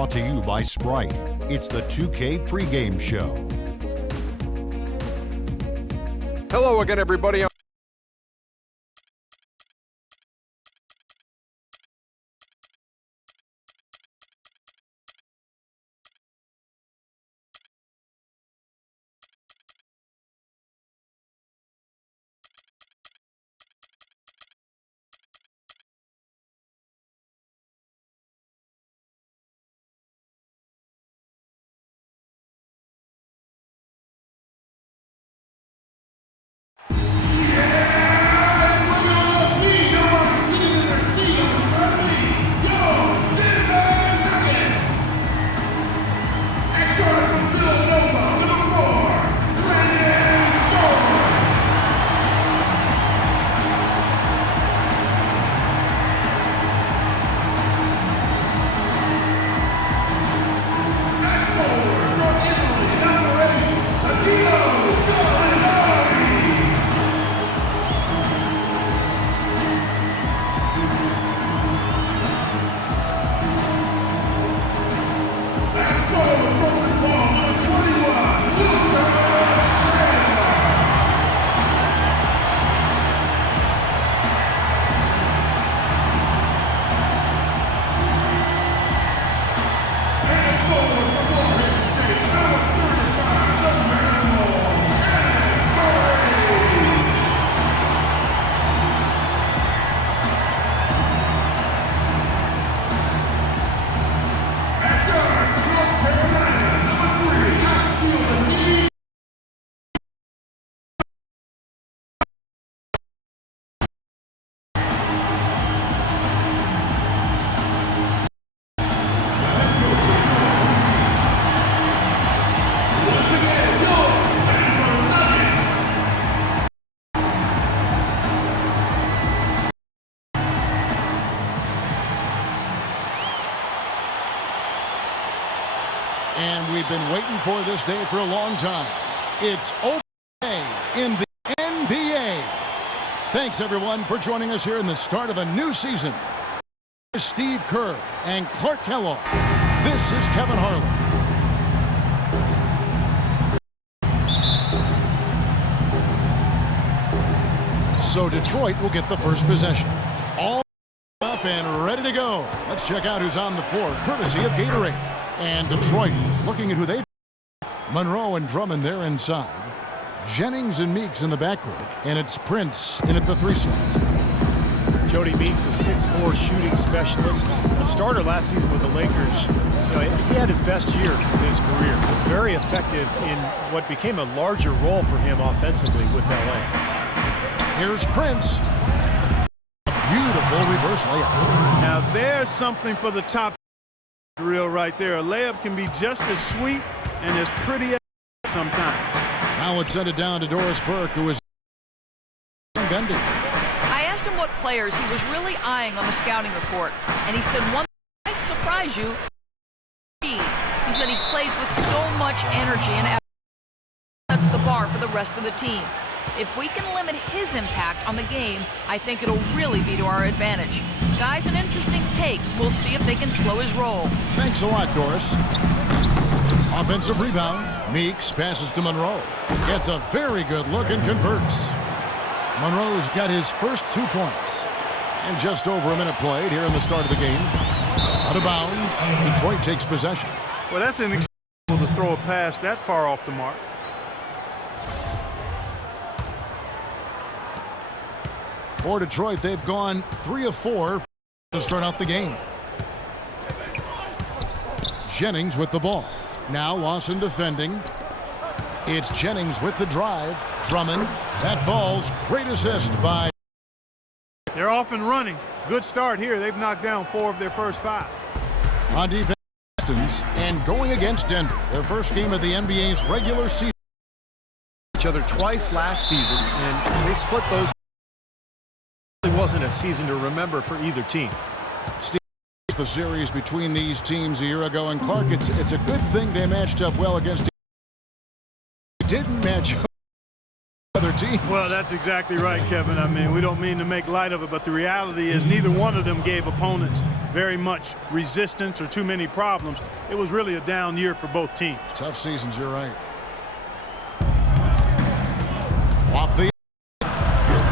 brought to you by Sprite. It's the 2K pregame show. Hello again, everybody. And we've been waiting for this day for a long time. It's opening day in the NBA. Thanks, everyone, for joining us here in the start of a new season. Steve Kerr and Clark Kellogg. This is Kevin Harlan. So Detroit will get the first possession. All up and ready to go. Let's check out who's on the floor, courtesy of Gatorade. And Detroit looking at who they've. Monroe and Drummond there inside. Jennings and Meeks in the backcourt. And it's Prince in at the 3 slot. Jody Meeks, a 6'4" shooting specialist. A starter last season with the Lakers. He had his best year of his career. Very effective in what became a larger role for him offensively with LA. Here's Prince. Beautiful reverse layup. Now there's something for the top reel right there. A layup can be just as sweet and as pretty as sometimes. Now let's send it down to Doris Burke, who is bending. I asked him what players he was really eyeing on the scouting report, and he said one might surprise you. He said he plays with so much energy and effort. That's the bar for the rest of the team. If we can limit his impact on the game, I think it'll really be to our advantage. Guys, an interesting take. We'll see if they can slow his roll. Thanks a lot, Doris. Offensive rebound. Meeks passes to Monroe. Gets a very good look and converts. Monroe's got his first 2 points. And just over a minute played here in the start of the game. Out of bounds. Detroit takes possession. Well, that's inexcusable to throw a pass that far off the mark. For Detroit, they've gone 3 of 4 to start out the game. Jennings with the ball. Now Lawson defending. It's Jennings with the drive. Drummond. That falls. Great assist by. They're off and running. Good start here. They've knocked down 4 of their first 5. On defense, and going against Denver. Their first game of the NBA's regular season. Each other twice last season, and they split those. It wasn't a season to remember for either team. The series between these teams a year ago, and Clark, it's a good thing they matched up well against. Didn't match up other teams. Well, that's exactly right, Kevin. I mean, we don't mean to make light of it, but the reality is neither one of them gave opponents very much resistance or too many problems. It was really a down year for both teams. Tough seasons, you're right. Off the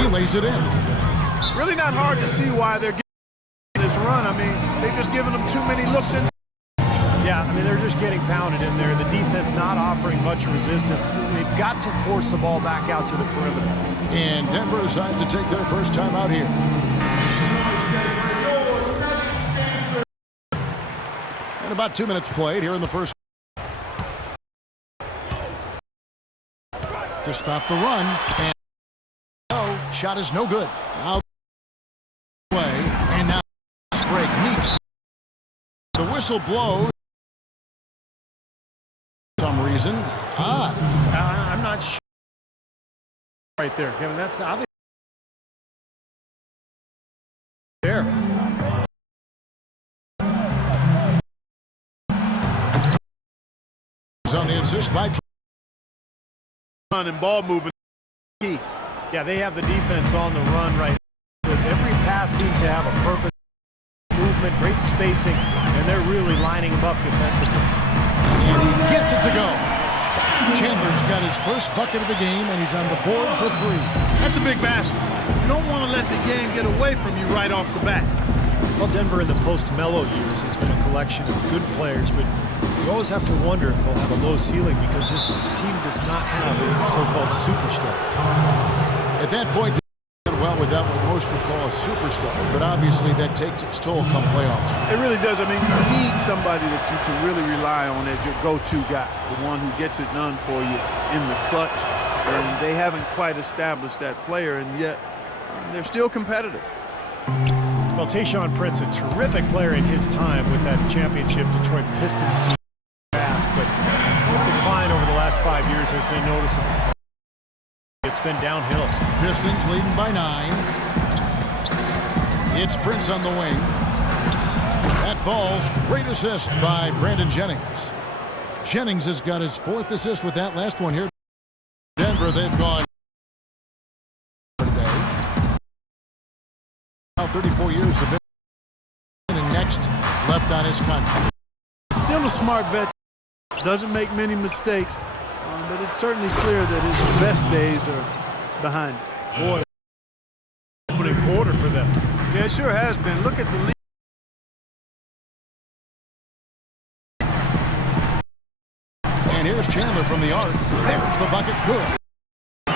he lays it in. Really not hard to see why they're getting this run. I mean, they've just given them too many looks in. Yeah, I mean, they're just getting pounded in there. The defense not offering much resistance. They've got to force the ball back out to the perimeter. And Denver decides to take their first time out here. And about 2 minutes played here in the first. To stop the run. And shot is no good. Now away. And now break. Meeks. The whistle blows. For some reason. I'm not sure. Right there, Kevin. That's obvious. There. On the assist by Run and ball movement. Key. Yeah, they have the defense on the run right now because every pass seems to have a purpose, movement, great spacing, and they're really lining them up defensively. And he gets it to go. Chandler's got his first bucket of the game, and he's on the board for 3. That's a big basket. You don't want to let the game get away from you right off the bat. Well, Denver in the post-Melo years has been a collection of good players, but you always have to wonder if they'll have a low ceiling because this team does not have a so-called superstar. At that point, they did well without what most would call a superstar, but obviously that takes its toll come playoffs. It really does. I mean, you need somebody that you can really rely on as your go-to guy, the one who gets it done for you in the clutch. And they haven't quite established that player, and yet they're still competitive. Well, Tayshaun Prince, a terrific player in his time with that championship Detroit Pistons team, but his decline over the last 5 years has been noticeable. It's been downhill. Pistons leading by 9. It's Prince on the wing. That falls. Great assist by Brandon Jennings. Jennings has got his 4th assist with that last one here. Denver, they've gone today. Now 34 years of it. And next, left on his contract. Still a smart vet. Doesn't make many mistakes, but it's certainly clear that his best days are behind him. Boy, opening quarter for them. Yeah, it sure has been. Look at the lead. And here's Chandler from the arc. There's the bucket. Good.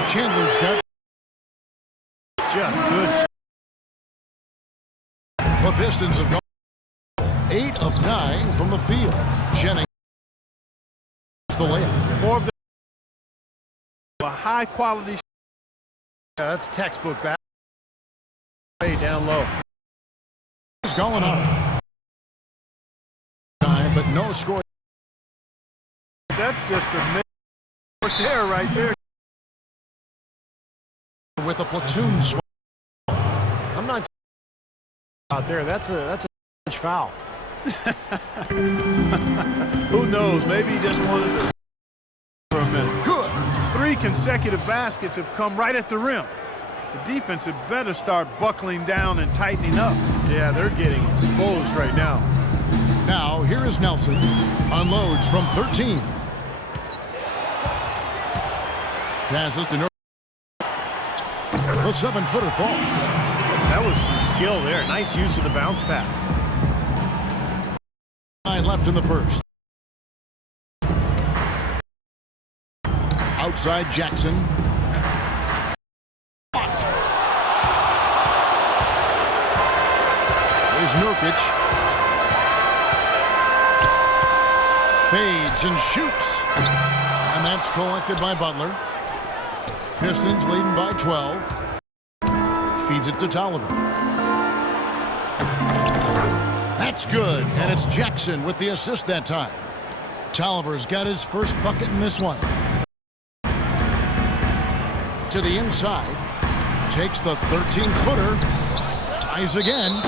Chandler's got Just good. the Pistons have gone 8 of 9 from the field. Jennings the layup. 4 of them. A high-quality. Yeah, that's textbook back. Way down low. It's going on. Time, but no score. That's just a first error right there. With a platoon swing. I'm not out there. That's a foul. Who knows? Maybe he just wanted to for a minute. Good. 3 consecutive baskets have come right at the rim. The defense had better start buckling down and tightening up. Yeah, they're getting exposed right now. Now, here is Nelson. Unloads from 13. Passes to North. The 7-footer falls. That was some skill there. Nice use of the bounce pass. 9 left in the first. Outside Jackson. There's Nurkic. Fades and shoots. And that's collected by Butler. Pistons leading by 12. Feeds it to Tolliver. That's good. And it's Jackson with the assist that time. Tolliver's got his first bucket in this one. To the inside. Takes the 13-footer. Tries again.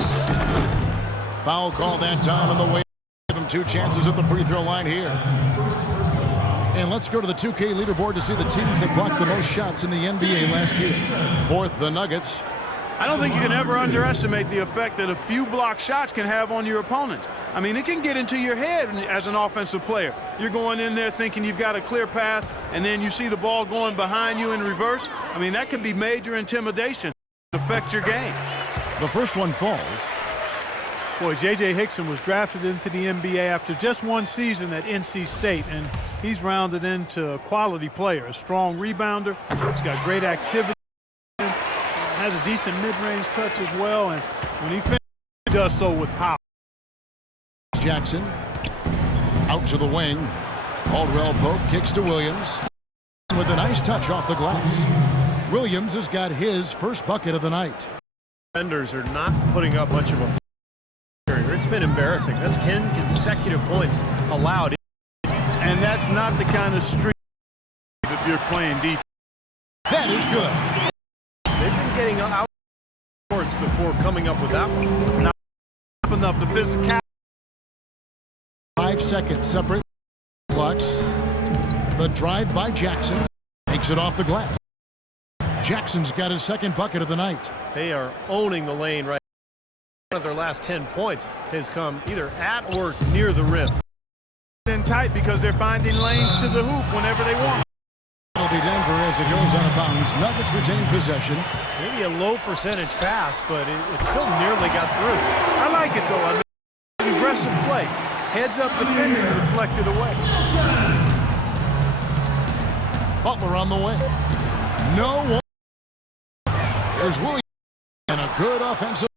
Foul call that time on the way. Give him 2 chances at the free throw line here. And let's go to the 2K leaderboard to see the teams that blocked the most shots in the NBA last year. Fourth, the Nuggets. I don't think you can ever underestimate the effect that a few blocked shots can have on your opponent. I mean, it can get into your head as an offensive player. You're going in there thinking you've got a clear path, and then you see the ball going behind you in reverse. I mean, that could be major intimidation. It affects your game. The first one falls. Boy, J.J. Hickson was drafted into the NBA after just one season at NC State, and he's rounded into a quality player, a strong rebounder. He's got great activity, has a decent mid-range touch as well, and when he finishes, he does so with power. Jackson out to the wing. Caldwell Pope kicks to Williams with a nice touch off the glass. Williams has got his first bucket of the night. Defenders are not putting up much of a barrier. It's been embarrassing. That's 10 consecutive points allowed. And that's not the kind of streak if you're playing defense. That is good. They've been getting out boards before coming up with that one. Not enough to physicality. 5 seconds separate clocks. The drive by Jackson takes it off the glass. Jackson's got his second bucket of the night. They are owning the lane right now. One of their last 10 points has come either at or near the rim. In tight because they're finding lanes to the hoop whenever they want. It'll be Denver as it goes out of bounds. Nuggets retain possession. Maybe a low percentage pass, but it still nearly got through. I like it though. I mean, aggressive play. Heads up defending, deflected away. Butler on the way. No one. There's Williams and a good offensive,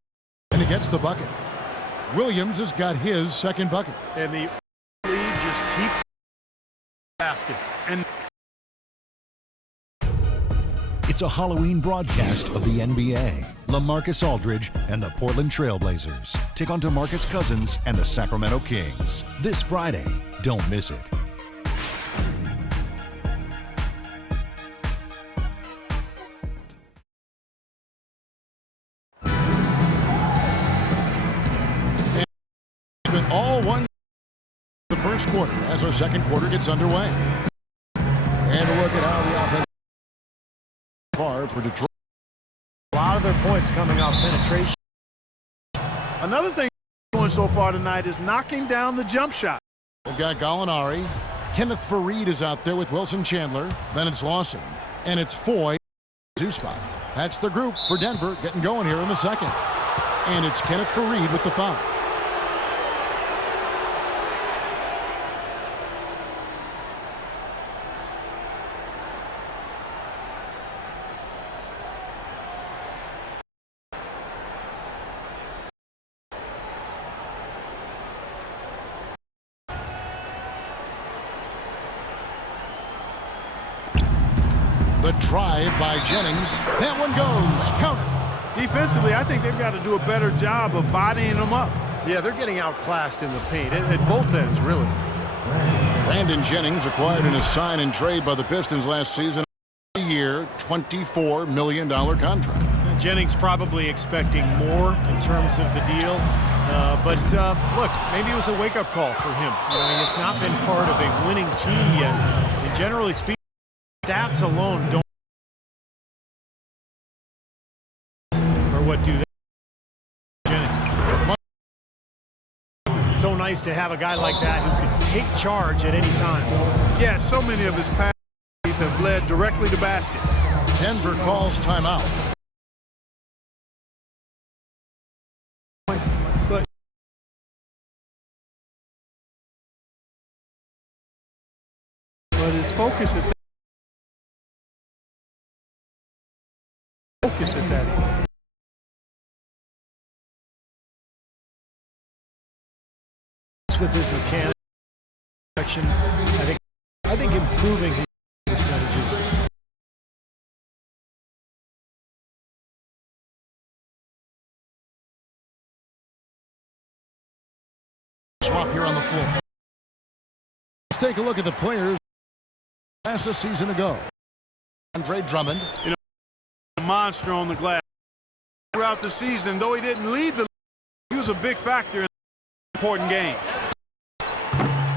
and he gets the bucket. Williams has got his second bucket. And the lead just keeps basket. And it's a Halloween broadcast of the NBA. LaMarcus Aldridge and the Portland Trailblazers take on DeMarcus Cousins and the Sacramento Kings this Friday. Don't miss it. It's been all one the first quarter as our second quarter gets underway. And a look at how the offense far for Detroit. A lot of their points coming off penetration. another thing doing so far tonight is knocking down the jump shot. We've got Gallinari. Kenneth Faried is out there with Wilson Chandler. Then it's Lawson. And it's Foy. Two-spot. That's the group for Denver getting going here in the second. And it's Kenneth Faried with the foul. The drive by Jennings. That one goes. Counter. Defensively, I think they've got to do a better job of bodying them up. Yeah, they're getting outclassed in the paint at both ends, really. Brandon Jennings acquired in a sign and trade by the Pistons last season. A year, $24 million contract. Jennings probably expecting more in terms of the deal. But look, maybe it was a wake-up call for him. You know, he has not been part of a winning team yet. And generally speaking, stats alone don't or what do they? Jennings. So nice to have a guy like that who can take charge at any time. Yeah, so many of his passes have led directly to baskets. Denver calls timeout. But his focus at that. With his mechanics, I think improving his percentages. Swap here on the floor. Let's take a look at the players last a season ago. Andre Drummond. A monster on the glass throughout the season, and though he didn't lead the league, he was a big factor in important games.